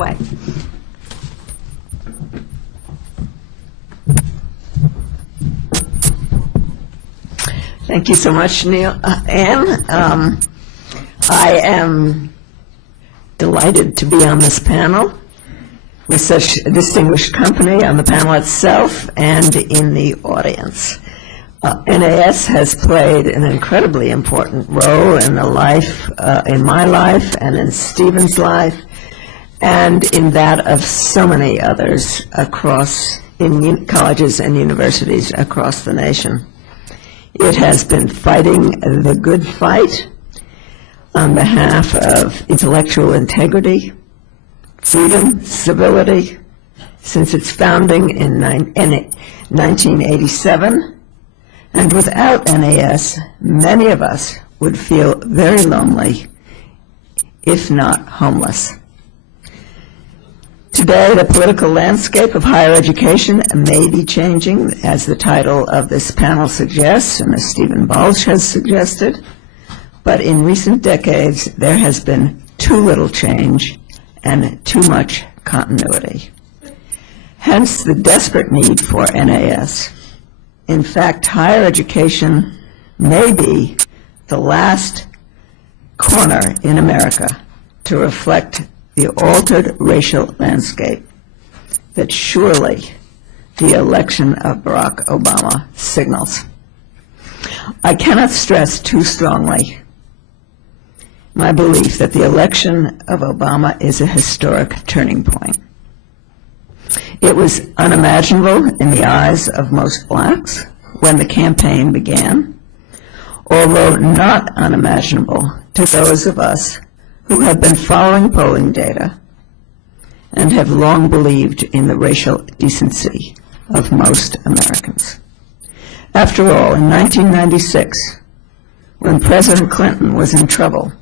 away. Thank you so much, Anne. I am delighted to be on this panel with such a distinguished company on the panel itself and in the audience. NAS has played an incredibly important role in the life, in my life and in Stephen's life, and in that of so many others in colleges and universities across the nation. It has been fighting the good fight on behalf of intellectual integrity, freedom, civility, since its founding in 1987. And without NAS, many of us would feel very lonely, if not homeless. Today, the political landscape of higher education may be changing, as the title of this panel suggests, and as Stephen Balch has suggested. But in recent decades, there has been too little change and too much continuity. Hence, the desperate need for NAS. In fact, higher education may be the last corner in America to reflect the altered racial landscape that surely the election of Barack Obama signals. I cannot stress too strongly my belief that the election of Obama is a historic turning point. It was unimaginable in the eyes of most blacks when the campaign began, although not unimaginable to those of us who have been following polling data and have long believed in the racial decency of most Americans. After all, in 1996, when President Clinton was in trouble,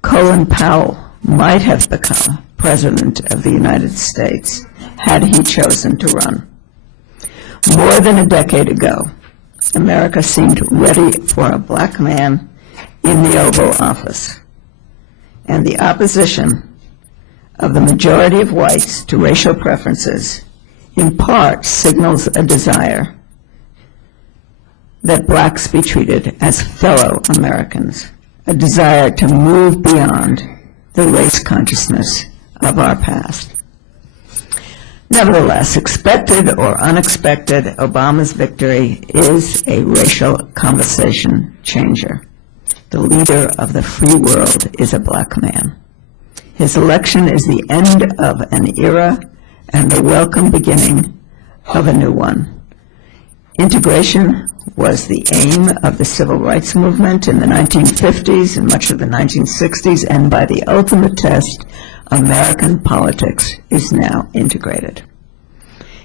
Colin Powell might have become President of the United States had he chosen to run. More than a decade ago, America seemed ready for a black man in the Oval Office, and the opposition of the majority of whites to racial preferences in part signals a desire that blacks be treated as fellow Americans, a desire to move beyond the race consciousness of our past. Nevertheless, expected or unexpected, Obama's victory is a racial conversation changer. The leader of the free world is a black man. His election is the end of an era and the welcome beginning of a new one. Integration was the aim of the civil rights movement in the 1950s and much of the 1960s, and by the ultimate test, American politics is now integrated.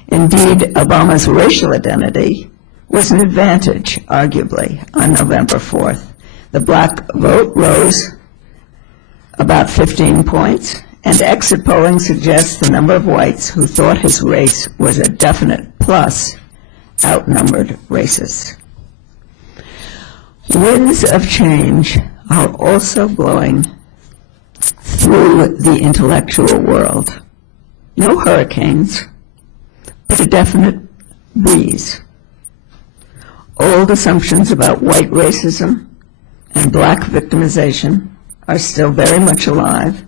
Indeed, Obama's racial identity was an advantage, arguably, on November 4th. The black vote rose about 15 points, and exit polling suggests the number of whites who thought his race was a definite plus outnumbered racists. Winds of change are also blowing through the intellectual world. No hurricanes, but a definite breeze. Old assumptions about white racism and black victimization are still very much alive,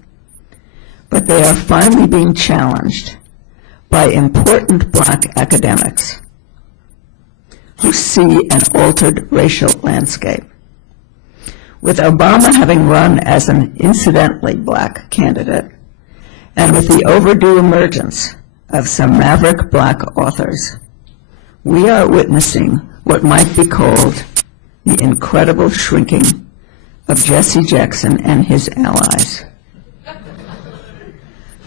but they are finally being challenged by important black academics who see an altered racial landscape. With Obama having run as an incidentally black candidate, and with the overdue emergence of some maverick black authors, we are witnessing what might be called the incredible shrinking of Jesse Jackson and his allies.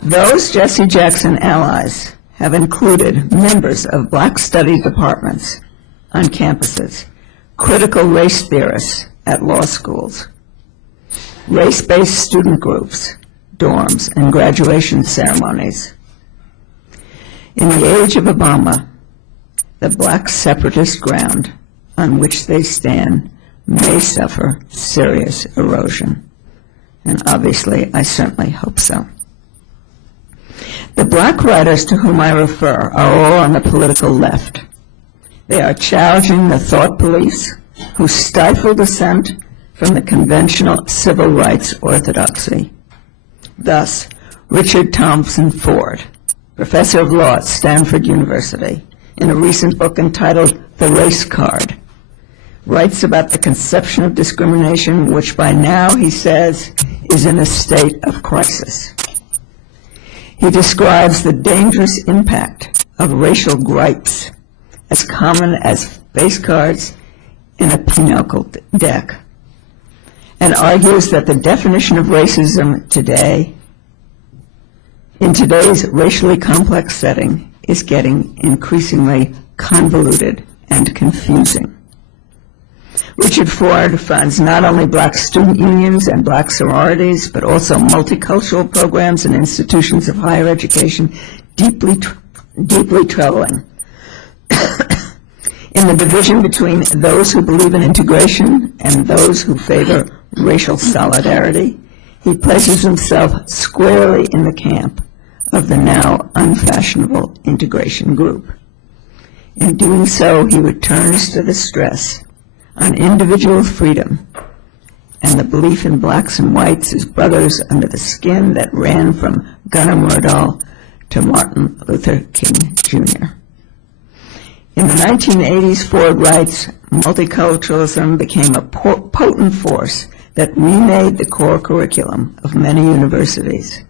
Those Jesse Jackson allies have included members of black study departments on campuses, critical race theorists at law schools, race-based student groups, dorms, and graduation ceremonies. In the age of Obama, the black separatist ground on which they stand may suffer serious erosion. And obviously, I certainly hope so. black writers to whom I refer are all on the political left. They are challenging the thought police who stifle dissent from the conventional civil rights orthodoxy. Thus, Richard Thompson Ford, professor of law at Stanford University, in a recent book entitled The Race Card, writes about the conception of discrimination, which by now, he says, is in a state of crisis. He describes the dangerous impact of racial gripes as common as face cards in a pinochle deck, and argues that the definition of racism today, in today's racially complex setting, is getting increasingly convoluted and confusing. Richard Ford funds not only black student unions and black sororities, but also multicultural programs and institutions of higher education, deeply troubling. In the division between those who believe in integration and those who favor racial solidarity, he places himself squarely in the camp of the now unfashionable integration group. In doing so, he returns to the stress on individual freedom and the belief in blacks and whites as brothers under the skin that ran from Gunnar Myrdal to Martin Luther King Jr. In the 1980s, Ford writes, multiculturalism became a potent force that remade the core curriculum of many universities.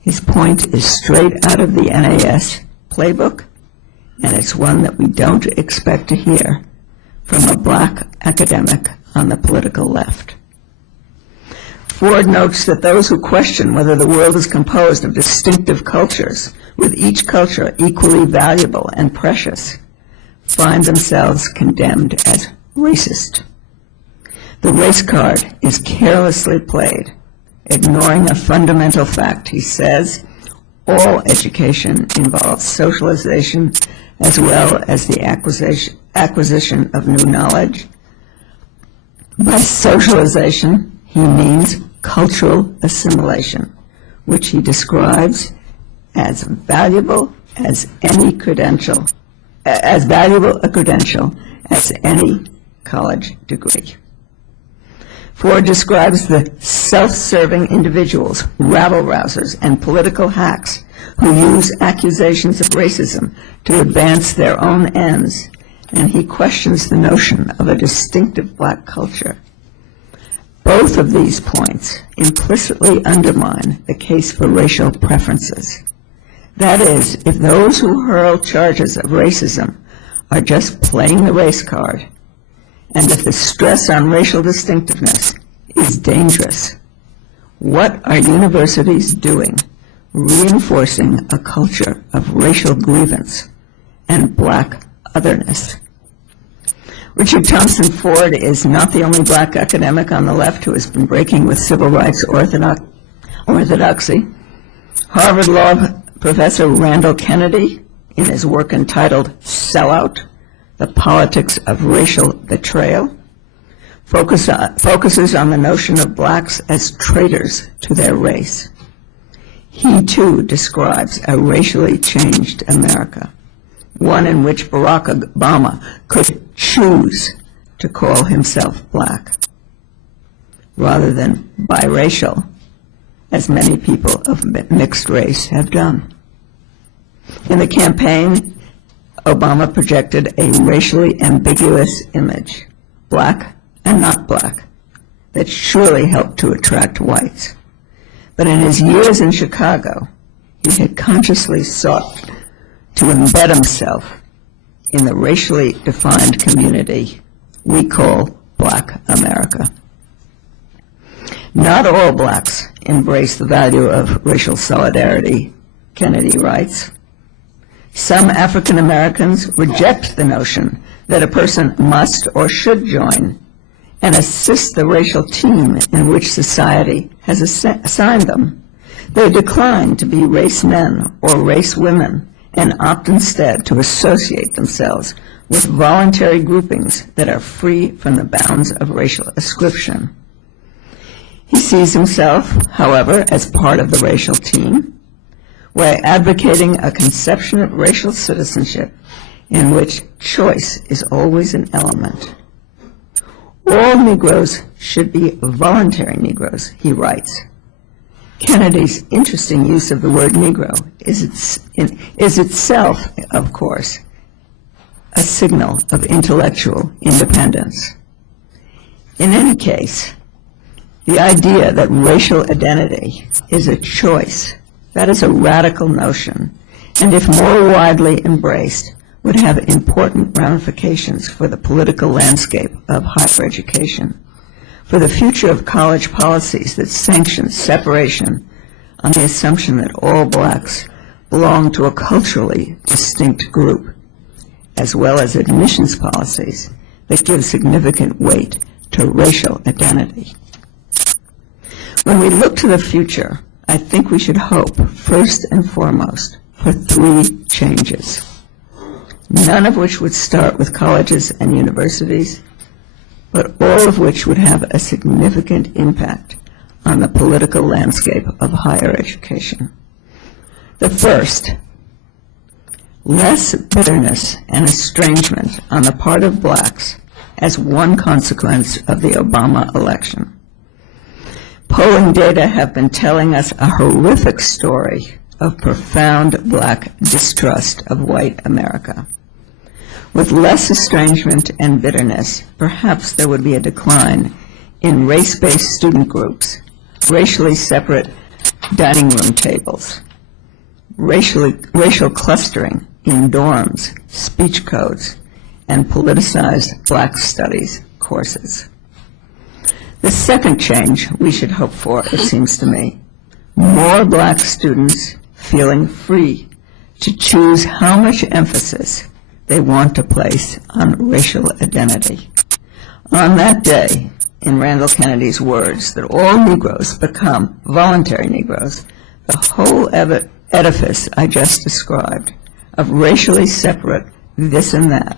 His point is straight out of the NAS playbook, and it's one that we don't expect to hear from a black academic on the political left. Ford notes that those who question whether the world is composed of distinctive cultures, with each culture equally valuable and precious, find themselves condemned as racist. The race card is carelessly played, ignoring a fundamental fact. He says all education involves socialization as well as the acquisition of new knowledge. By socialization, he means cultural assimilation, which he describes as valuable as any credential, as valuable a credential as any college degree. Ford describes the self-serving individuals, rabble-rousers, and political hacks who use accusations of racism to advance their own ends, and he questions the notion of a distinctive black culture. Both of these points implicitly undermine the case for racial preferences. That is, if those who hurl charges of racism are just playing the race card, and if the stress on racial distinctiveness is dangerous, what are universities doing reinforcing a culture of racial grievance and black otherness? Richard Thompson Ford is not the only black academic on the left who has been breaking with civil rights orthodoxy. Harvard Law professor Randall Kennedy, in his work entitled Sellout, The Politics of Racial Betrayal, focuses on the notion of blacks as traitors to their race. He, too, describes a racially changed America, one in which Barack Obama could choose to call himself black, rather than biracial, as many people of mixed race have done. In the campaign, Obama projected a racially ambiguous image, black and not black, that surely helped to attract whites. But in his years in Chicago, he had consciously sought to embed himself in the racially defined community we call Black America. Not all blacks embrace the value of racial solidarity, Kennedy writes. Some African Americans reject the notion that a person must or should join and assist the racial team in which society has assigned them. They decline to be race men or race women and opt instead to associate themselves with voluntary groupings that are free from the bounds of racial ascription. He sees himself, however, as part of the racial team, We're advocating a conception of racial citizenship in which choice is always an element. All Negroes should be voluntary Negroes, he writes. Kennedy's interesting use of the word Negro is itself, of course, a signal of intellectual independence. In any case, the idea that racial identity is a choice, that is a radical notion, and if more widely embraced, would have important ramifications for the political landscape of higher education, for the future of college policies that sanction separation on the assumption that all blacks belong to a culturally distinct group, as well as admissions policies that give significant weight to racial identity. When we look to the future, I think we should hope, first and foremost, for 3 changes, none of which would start with colleges and universities, but all of which would have a significant impact on the political landscape of higher education. The first, less bitterness and estrangement on the part of blacks as one consequence of the Obama election. Polling data have been telling us a horrific story of profound black distrust of white America. With less estrangement and bitterness, perhaps there would be a decline in race-based student groups, racially separate dining room tables, racial clustering in dorms, speech codes, and politicized black studies courses. The second change we should hope for, it seems to me, more black students feeling free to choose how much emphasis they want to place on racial identity. On that day, in Randall Kennedy's words, that all Negroes become voluntary Negroes, the whole edifice I just described of racially separate this and that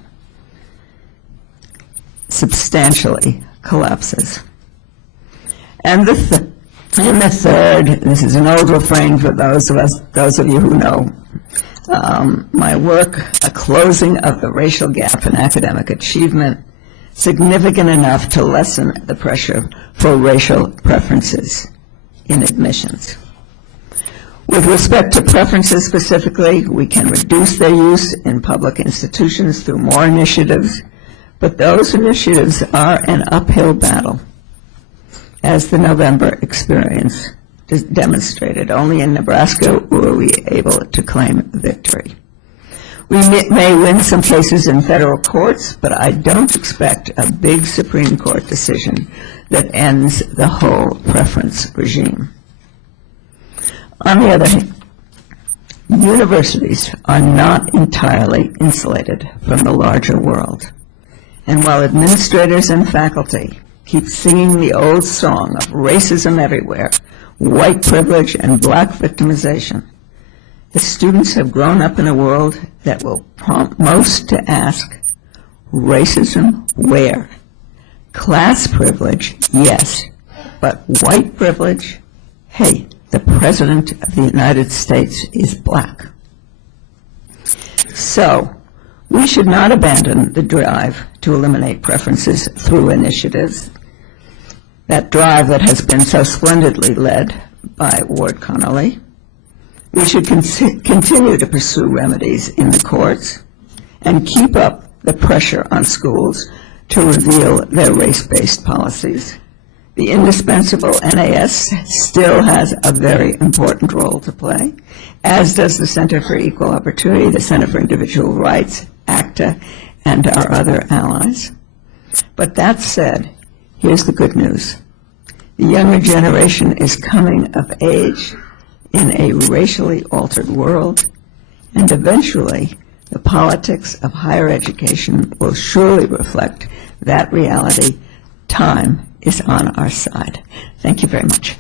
substantially collapses. And the third, this is an old refrain for those of you who know my work, a closing of the racial gap in academic achievement, significant enough to lessen the pressure for racial preferences in admissions. With respect to preferences specifically, we can reduce their use in public institutions through more initiatives, but those initiatives are an uphill battle, as the November experience demonstrated. Only in Nebraska were we able to claim victory. We may win some cases in federal courts, but I don't expect a big Supreme Court decision that ends the whole preference regime. On the other hand, universities are not entirely insulated from the larger world. And while administrators and faculty keep singing the old song of racism everywhere, white privilege and black victimization, the students have grown up in a world that will prompt most to ask, racism where? Class privilege, yes, but white privilege? Hey, the President of the United States is black. So, we should not abandon the drive to eliminate preferences through initiatives, that drive that has been so splendidly led by Ward Connolly. We should continue to pursue remedies in the courts and keep up the pressure on schools to reveal their race-based policies. The indispensable NAS still has a very important role to play, as does the Center for Equal Opportunity, the Center for Individual Rights, ACTA, and our other allies. But that said, here's the good news. The younger generation is coming of age in a racially altered world, and eventually the politics of higher education will surely reflect that reality. Time is on our side. Thank you very much.